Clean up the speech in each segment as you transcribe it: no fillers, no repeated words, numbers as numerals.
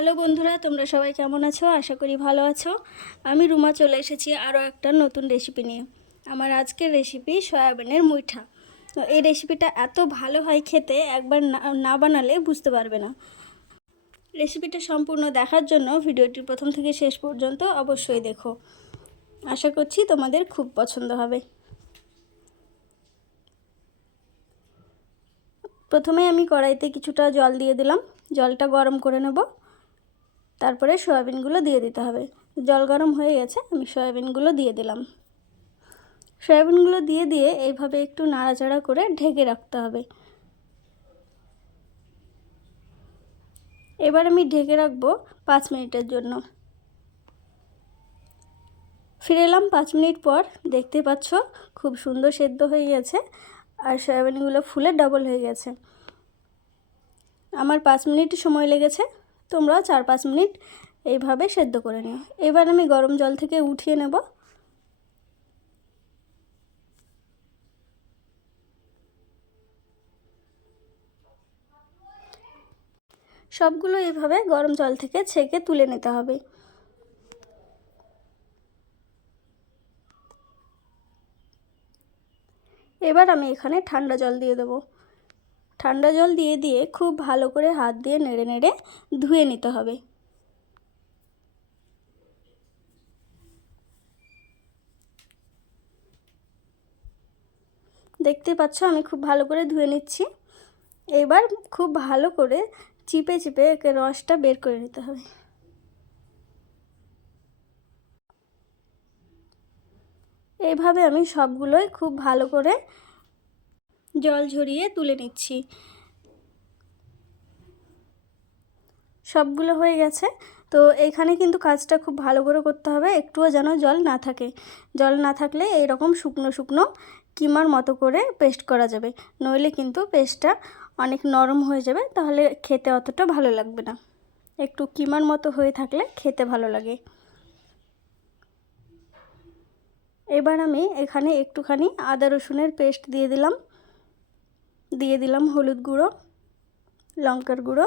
Hello বন্ধুরা, তোমরা সবাই কেমন আছো? আশা করি ভালো আছো। আমি রুমা চলে এসেছি আরও একটা নতুন রেসিপি নিয়ে। আমার আজকের রেসিপি সয়াবিনের মুইঠা। তো এই রেসিপিটা এত ভালো হয় খেতে, একবার না বানালে বুঝতে পারবে না। রেসিপিটা সম্পূর্ণ দেখার জন্য ভিডিওটি প্রথম থেকে শেষ পর্যন্ত অবশ্যই দেখো। আশা করছি তোমাদের খুব পছন্দ হবে। প্রথমে আমি কড়াইতে কিছুটা জল দিয়ে দিলাম। জলটা গরম করে নেব, তারপরে সয়াবিনগুলো দিয়ে দিতে হবে। জল গরম হয়ে গেছে, আমি সয়াবিনগুলো দিয়ে দিলাম। সয়াবিনগুলো দিয়ে এইভাবে একটু নাড়াচাড়া করে ঢেকে রাখতে হবে। এবার আমি ঢেকে রাখবো 5 মিনিটের জন্য। ফিরে এলাম 5 মিনিট পর। দেখতে পাচ্ছ খুব সুন্দর সেদ্ধ হয়ে গেছে আর সয়াবিনগুলো ফুলে ডাবল হয়ে গেছে। আমার 5 মিনিট সময় লেগেছে, তোমরা 4-5 মিনিট এইভাবে সেদ্ধ করে নিও। এবার আমি গরম জল থেকে উঠিয়ে নেব। সবগুলো এইভাবে গরম জল থেকে ছেঁকে তুলে নিতে হবে। এবার আমি এখানে ঠান্ডা জল দিয়ে দেবো। ঠান্ডা জল দিয়ে খুব ভালো করে হাত দিয়ে নেড়ে নেড়ে ধুয়ে নিতে হবে। দেখতে পাচ্ছ আমি খুব ভালো করে ধুয়ে নিচ্ছি। এবার খুব ভালো করে চিপে চিপে রসটা বের করে নিতে হবে। এইভাবে আমি সবগুলোই খুব ভালো করে জল ঝরিয়ে তুলে নিচ্ছি। সবগুলো হয়ে গেছে। তো এইখানে কিন্তু কাজটা খুব ভালো করে করতে হবে, একটুও যেন জল না থাকে। জল না থাকলে এইরকম শুকনো শুকনো কিমার মতো করে পেস্ট করা যাবে, নইলে কিন্তু পেস্টটা অনেক নরম হয়ে যাবে, তাহলে খেতে অতটা ভালো লাগবে না। একটু কিমার মতো হয়ে থাকলে খেতে ভালো লাগে। এবার আমি এখানে একটুখানি আদা রসুনের পেস্ট দিয়ে দিলাম হলুদ গুঁড়ো, লঙ্কার গুঁড়ো,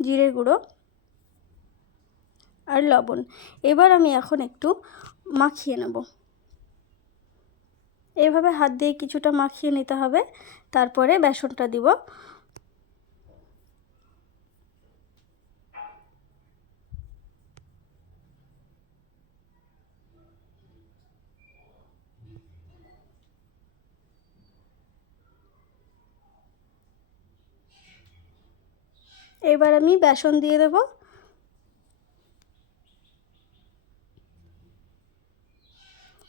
জিরে গুঁড়ো আর লবণ। এবার আমি এখন একটু মাখিয়ে নেব। এইভাবে হাত দিয়ে কিছুটা মাখিয়ে নিতে হবে, তারপরে বেসনটা দিব। এবার আমি বেসন দিয়ে দেব।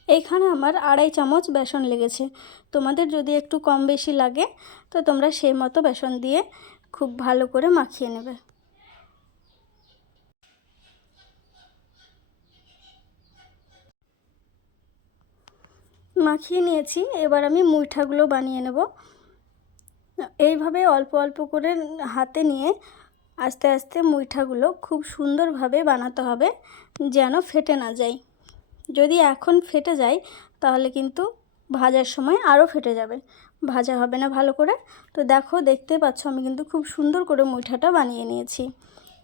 এইখানে আমার 2.5 চামচ বেসন লেগেছে। তোমাদের যদি একটু কম বেশি লাগে তো তোমরা সেই মতো বেসন দিয়ে খুব ভালো করে মাখিয়ে নেবে। মাখিয়ে নিয়েছি, এবার আমি মুইঠাগুলো বানিয়ে নেব। এইভাবে অল্প অল্প করে হাতে নিয়ে আস্তে আস্তে মুইঠাগুলো খুব সুন্দরভাবে বানাতে হবে, যেন ফেটে না যায়। যদি এখন ফেটে যায় তাহলে কিন্তু ভাজার সময় আরও ফেটে যাবে, ভাজা হবে না ভালো করে। তো দেখো, দেখতে পাচ্ছ আমি কিন্তু খুব সুন্দর করে মুইঠাটা বানিয়ে নিয়েছি।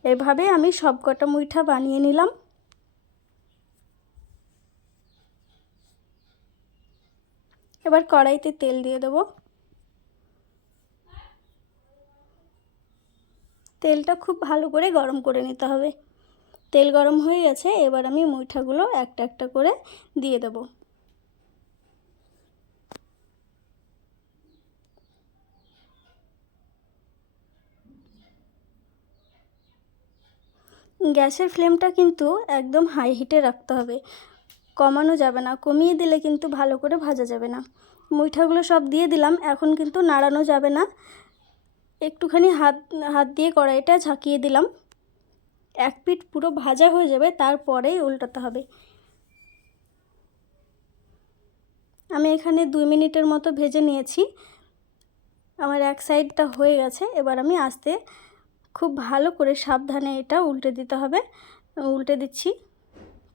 এভাবে আমি সবকটা মুইঠা বানিয়ে নিলাম। এবার কড়াইতে তেল দিয়ে দেবো। তেলটা খুব ভালো করে গরম করে নিতে হবে। তেল গরম হয়ে গেছে, এবার আমি মুইঠাগুলো একটা একটা করে দিয়ে দেব। গ্যাসের ফ্লেমটা কিন্তু একদম হাই হিটে রাখতে হবে, কমানো যাবে না। কমিয়ে দিলে কিন্তু ভালো করে ভাজা যাবে না। মুইঠাগুলো সব দিয়ে দিলাম, এখন কিন্তু নাড়ানো যাবে না। একটুখানি হাত দিয়ে কড়াইটা ঝাঁকিয়ে দিলাম। এক পিঠ পুরো ভাজা হয়ে যাবে, তারপরেই উল্টাতে হবে। আমি এখানে 2 মিনিটের মতো ভেজে নিয়েছি। আমার এক সাইডটা হয়ে গেছে। এবার আমি আস্তে খুব ভালো করে সাবধানে এটা উল্টে দিতে হবে। উল্টে দিচ্ছি।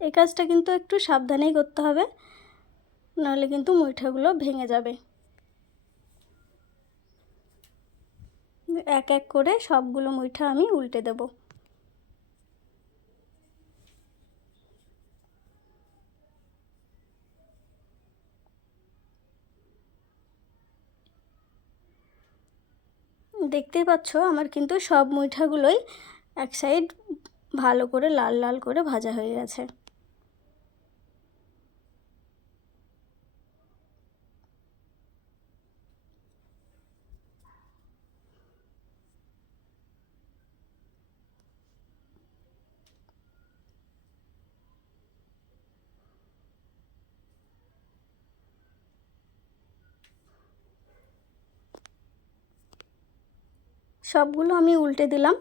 এই কাজটা কিন্তু একটু সাবধানেই করতে হবে, নাহলে কিন্তু মুইঠাগুলো ভেঙে যাবে। এক এক করে সবগুলো মুইঠা আমি উল্টে দেব। দেখতেই পাচ্ছ আমার কিন্তু সব মুইঠাগুলোই এক সাইড ভালো করে লাল লাল করে ভাজা হয়ে গেছে। সবগুলো আমি উল্টে দিলাম।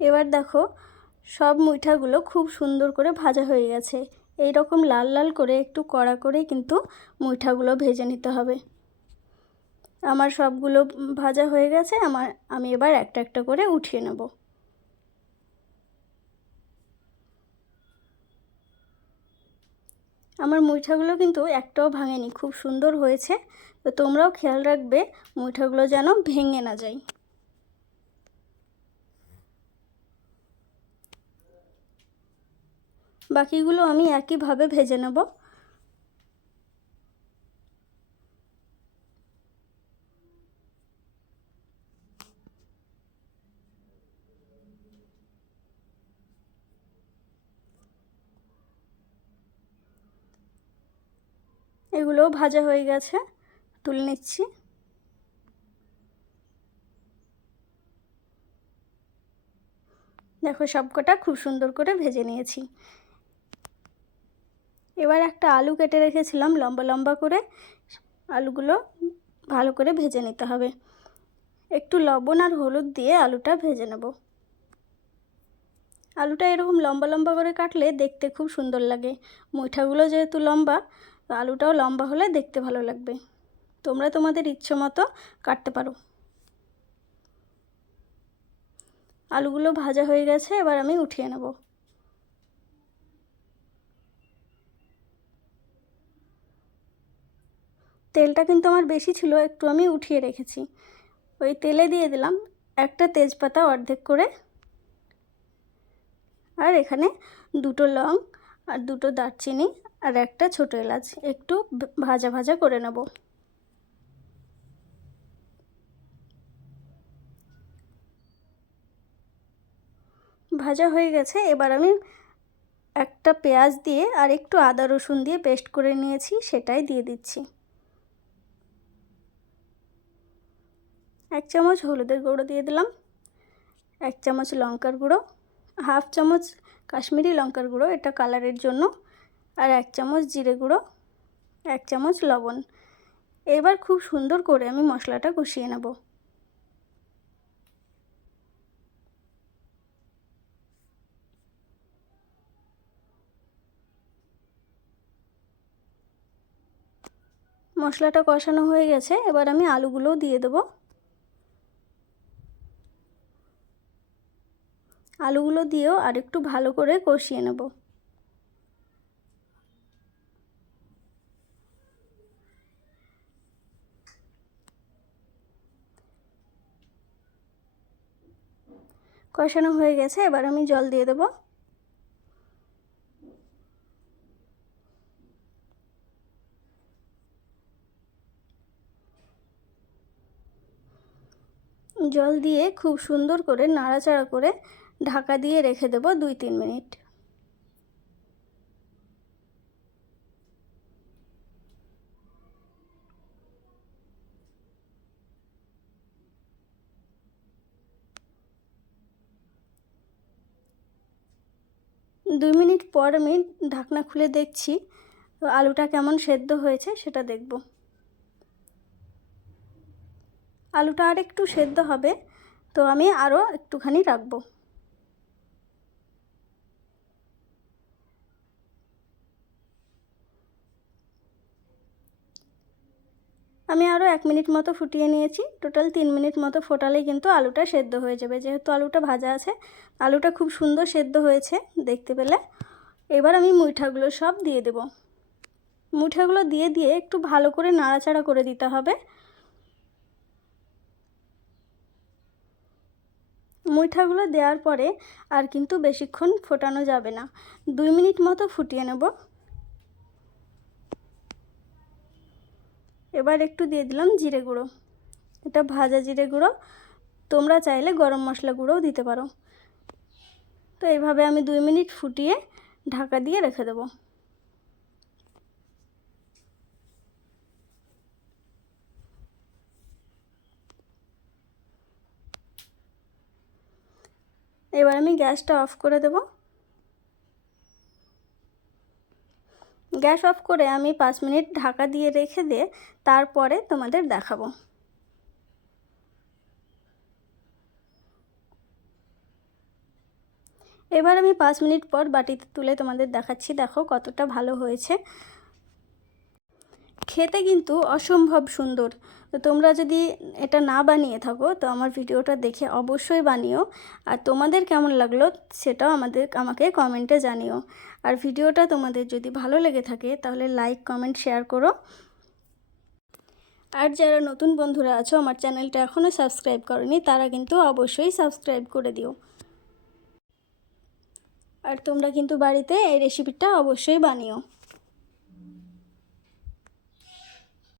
এবার দেখো সব মুইঠাগুলো খুব সুন্দর করে ভাজা হয়ে গেছে। এই রকম লাল লাল করে একটু কড়া করে কিন্তু মুইঠাগুলো ভেজে নিতে হবে। আমার সবগুলো ভাজা হয়ে গেছে। আমি এবার একটা একটা করে উঠিয়ে নেব। আমার মুইঠাগুলো কিন্তু একটাও ভাঙেনি, খুব সুন্দর হয়েছে। তো তোমরাও খেয়াল রাখবে মুইঠাগুলো যেন ভেঙে না যায়। বাকিগুলো আমি একইভাবে ভেজে নেব। এগুলোও ভাজা হয়ে গেছে, তুলে নিচ্ছি। দেখো সবকটা খুব সুন্দর করে ভেজে নিয়েছি। এবার একটা আলু কেটে রেখেছিলাম লম্বা লম্বা করে, আলুগুলো ভালো করে ভেজে নিতে হবে। একটু লবণ আর হলুদ দিয়ে আলুটা ভেজে নেব। আলুটা এরকম লম্বা লম্বা করে কাটলে দেখতে খুব সুন্দর লাগে। মুইঠাগুলো যেহেতু লম্বা, আলুটাও লম্বা হলে দেখতে ভালো লাগবে। তোমরা তোমাদের ইচ্ছে মতো কাটতে পারো। আলুগুলো ভাজা হয়ে গেছে, এবার আমি উঠিয়ে নেব। তেলটা কিন্তু আমার বেশি ছিল, একটু আমি উঠিয়ে রেখেছি। ওই তেলে দিয়ে দিলাম একটা তেজপাতা অর্ধেক করে, আর এখানে দুটো লং আর দুটো দারচিনি আর একটা ছোটো এলাচ একটু ভাজা ভাজা করে নেব। ভাজা হয়ে গেছে। এবার আমি একটা পেঁয়াজ দিয়ে আর একটু আদা রসুন দিয়ে পেস্ট করে নিয়েছি, সেটাই দিয়ে দিচ্ছি। 1 চামচ হলুদের গুঁড়ো দিয়ে দিলাম, 1 চামচ লঙ্কার গুঁড়ো, হাফ চামচ কাশ্মীরি লঙ্কার গুঁড়ো, এটা কালারের জন্য, আর 1 চামচ জিরে গুঁড়ো, 1 চামচ লবণ। এবার খুব সুন্দর করে আমি মশলাটা কষিয়ে নেব। মশলাটা কষানো হয়ে গেছে, এবার আমি আলুগুলোও দিয়ে দেবো। আলুগুলো দিয়েও আরেকটু ভালো করে কষিয়ে নেব। কষানো হয়ে গেছে, এবার আমি জল দিয়ে দেব। জল দিয়ে খুব সুন্দর করে নাড়াচাড়া করে ঢাকা দিয়ে রেখে দেব 2-3 মিনিট। দুই মিনিট পর আমি ঢাকনা খুলে দেখছি তো আলুটা কেমন সেদ্ধ হয়েছে সেটা দেখব। আলুটা আর একটু সেদ্ধ হবে, তো আমি আরও একটুখানি রাখবো। আমি আরও 1 মিনিট মতো ফুটিয়ে নিয়েছি। টোটাল 3 মিনিট মতো ফোটালেই কিন্তু আলুটা সেদ্ধ হয়ে যাবে। যেহেতু আলুটা ভাজা আছে, আলুটা খুব সুন্দর সেদ্ধ হয়েছে দেখতে পেলে। এবার আমি মুইঠাগুলো সব দিয়ে দেব। মুইঠাগুলো দিয়ে দিয়ে একটু ভালো করে নাড়াচাড়া করে দিতে হবে। মুইঠাগুলো দেওয়ার পরে আর কিন্তু বেশিক্ষণ ফোটানো যাবে না, 2 মিনিট মতো ফুটিয়ে নেব। এবার একটু দিয়ে দিলাম জিরে গুঁড়ো, এটা ভাজা জিরে গুঁড়ো, তোমরা চাইলে গরম মশলা গুঁড়োও দিতে পারো। তো এইভাবে আমি 2 মিনিট ফুটিয়ে ঢাকা দিয়ে রেখে দেবো। এবার আমি গ্যাসটা অফ করে দেব। গ্যাস অফ করে আমি 5 মিনিট ঢাকা দিয়ে রেখে দিয়ে তারপরে তোমাদের দেখাবো। এবার আমি 5 মিনিট পর বাটিতে তুলে তোমাদের দেখাচ্ছি, দেখো কতটা ভালো হয়েছে। খেতে কিন্তু অসম্ভব সুন্দর। তো তোমরা যদি এটা না বানিয়ে থাকো তো আমার ভিডিওটা দেখে অবশ্যই বানিও, আর তোমাদের কেমন লাগলো সেটাও আমাকে কমেন্টে জানিও। আর ভিডিওটা তোমাদের যদি ভালো লেগে থাকে তাহলে লাইক, কমেন্ট, শেয়ার করো। আর যারা নতুন বন্ধুরা আছো আমার চ্যানেলটা এখনও সাবস্ক্রাইব করনি তারা কিন্তু অবশ্যই সাবস্ক্রাইব করে দিও। আর তোমরা কিন্তু বাড়িতে এই রেসিপিটা অবশ্যই বানিও।